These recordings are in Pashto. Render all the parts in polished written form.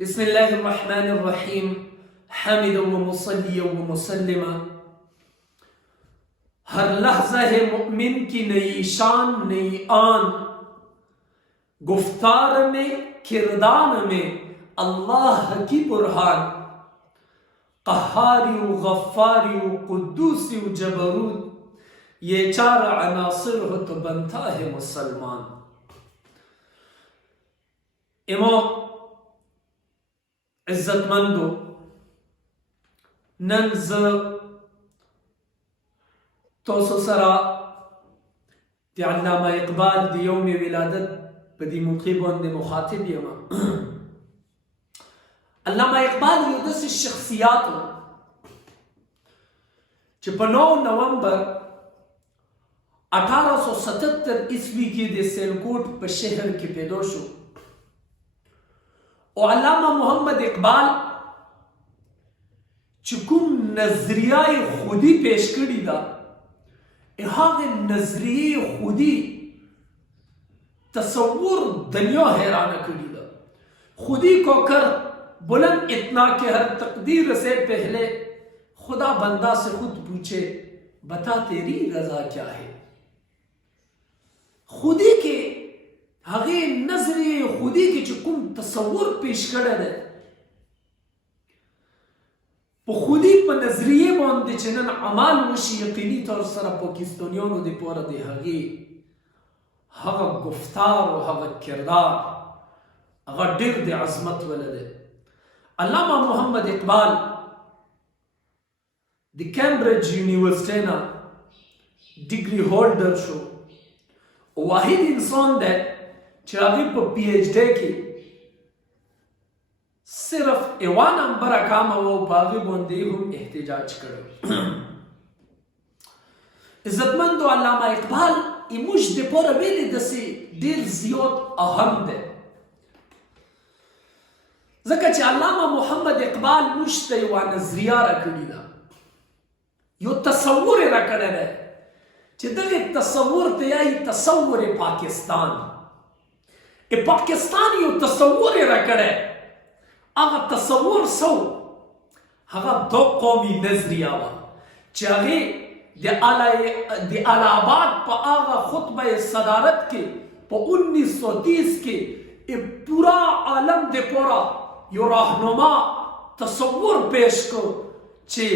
بسم الله الرحمن الرحیم حامدا و مصلیا و مسلما. ہر لحظہ ہے مؤمن کی نئی شان نئی آن، گفتار میں کردار میں اللہ کی برہان، قہاری و غفاری و قدوسی و جبروت، یہ چار عناصر ہو تو بنتا ہے مسلمان. امو عزت مندو، نن ز توسو سرا دی علامہ اقبال دی یوم ولادت بدی موقع باندې مخاطب یم. علامہ اقبال یو داسې شخصیات و چې په 9 نومبر 1877 عیسوي کې د سیلکوټ په شهر کې پیدا شو. او علامہ محمد اقبال چې کوم نظریه خودی پیش کړی دا، هغه نظریه خودی تصور دنیا حیران کړی دا. خودی کو کر بلند اتنا کہ ہر تقدیر سے پہلے خدا بندہ سے خود پوچھے بتا تیری رضا کیا ہے. خودی کے هغه نظریه خودی کې چې کوم تصور پیش کړی دی، په خودی په نظریه باندې چې نن عمل وشي، یقیني طور سره پاکستانیانو د پاره د هغه گفتار او هغه کردار هغه ډېر د عظمت ولده. علامه محمد اقبال د کیمبرج یونیورسټۍ نه ډیګري هولډر شو. واحد انسان دی چې هغه په پی ایچ ډی کې صرف 1 نمبر کام او په هغه باندې هم احتجاج کړو. عزتمندو، علامه اقبال ایموش د پاره ویلي داسې ډېر زیات اهم دی، ځکه چې علامه محمد اقبال موږ ته یوه نظریه راکړې ده، یو تصور یې راکړی دی چې دغه تصور ته یایي تصور پاکستان. پاکستان یو تصور یې راکړی، هغه تصور سو هغه دو قومي نظریه وه چې هغې د الهاباد په هغه خطبه صدارت کې په 1930 کې پورا عالم د پورا یو راهنما تصور پیش کو چې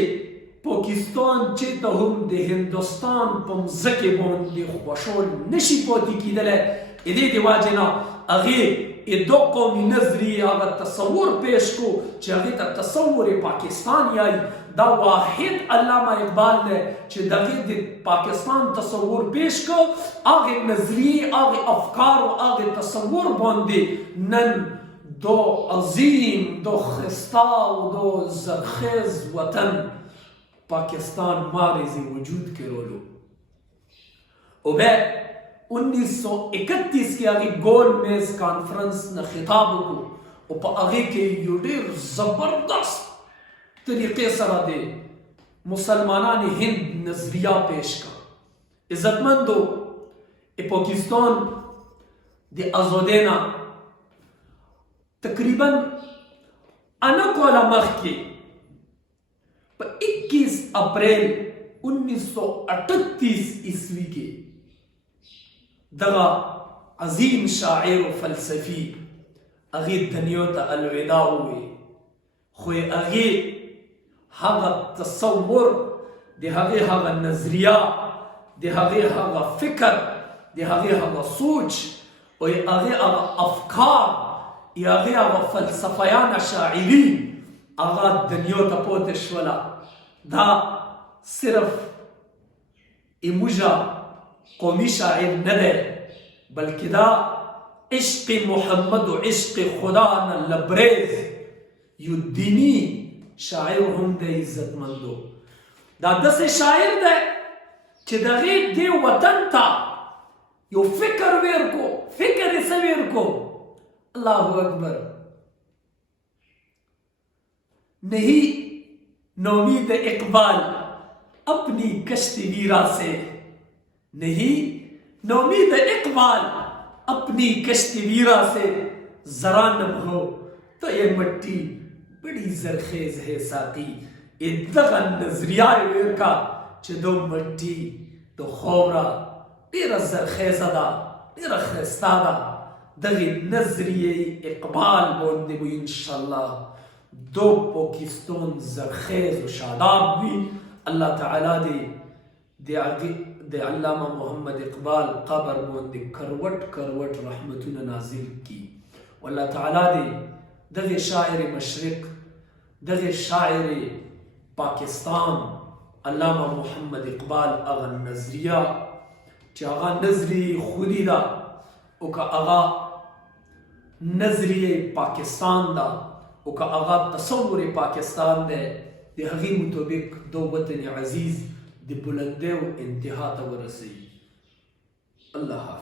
پاکستان چې ته هم د هندوستان په مځکې باندې خوشحال نشي پاتې کېدلی. دې د وجې نه هغې دو قومي نظریې هغه تصور پیش کو چې هغې ته تصور پاکستان یایي. دا واحد علامه اقبال دی چې دغې د پاکستان تصور پیش کو. هغې نظریې هغې افکار او هغې تصور باندې نن دو عظیم دو خستا و دو زرخیز وطن پاکستان مارز وجود کے رولو. او به 1931 کې هغې ګول میز کانفرنس نه خطاب وکړو او په هغې کې یو ډېر زبردست طریقې سره د مسلمانان هند نظریه پیش کړه. عزتمندو، پاکستان د ازادۍ نه تقریبا 9 کاله مخکې په 21 اپریل 1938 عیسوي کې دغه عظیم شاعر و فلسفي هغې دنیا ته الوداع ووایي، خو هغې هغه تصور د هغې هغه نظریه د هغې هغه فکر د هغې هغه سوچ او هغې هغه افکار یا هغې هغه فلسفیانه شاعري هغه دنیا ته پاتې شوله. دا صرف ایموژه قومی شاعر نه دی، بلکې دا عشق محمد و عشق خدا نه لبریز یو دینی شاعر هم دی. عزتمندو، دا داسې شاعر دی چې دغې دې وطن ته یو فکر ویر کو. فکر یې څه ویر کو؟ الله اکبر. نہیں نومید اقبال اپنی کشتی ویرا سے، نہیں نومید اقبال اپنی کشتی ویرا سے، ذرا نبھو تو یہ مٹی بڑی زرخیز ہے ساقی ادغا نظریہ ویرکا چه دو مٹی دو خورا دیر زرخیز دا دیر خستا دا دغی نظریه اقبال بونده بو انشاءاللہ دو پاکستان زرخیز و شاداب بھی اللہ تعالی دے علامہ محمد اقبال قبر بونده کروٹ کروٹ رحمتون نازل کی واللہ تعالی دے دغی شاعر مشرق دغی شاعر پاکستان علامہ محمد اقبال اغا نظریہ چی اغا نظری خودی دا او کا اغا نظریہ پاکستان دا او کا اغا تصور پاکستان دے دی حقی مطابق دو وطن عزیز دی بلندے و انتہا تا ورسی اللہ حافظ.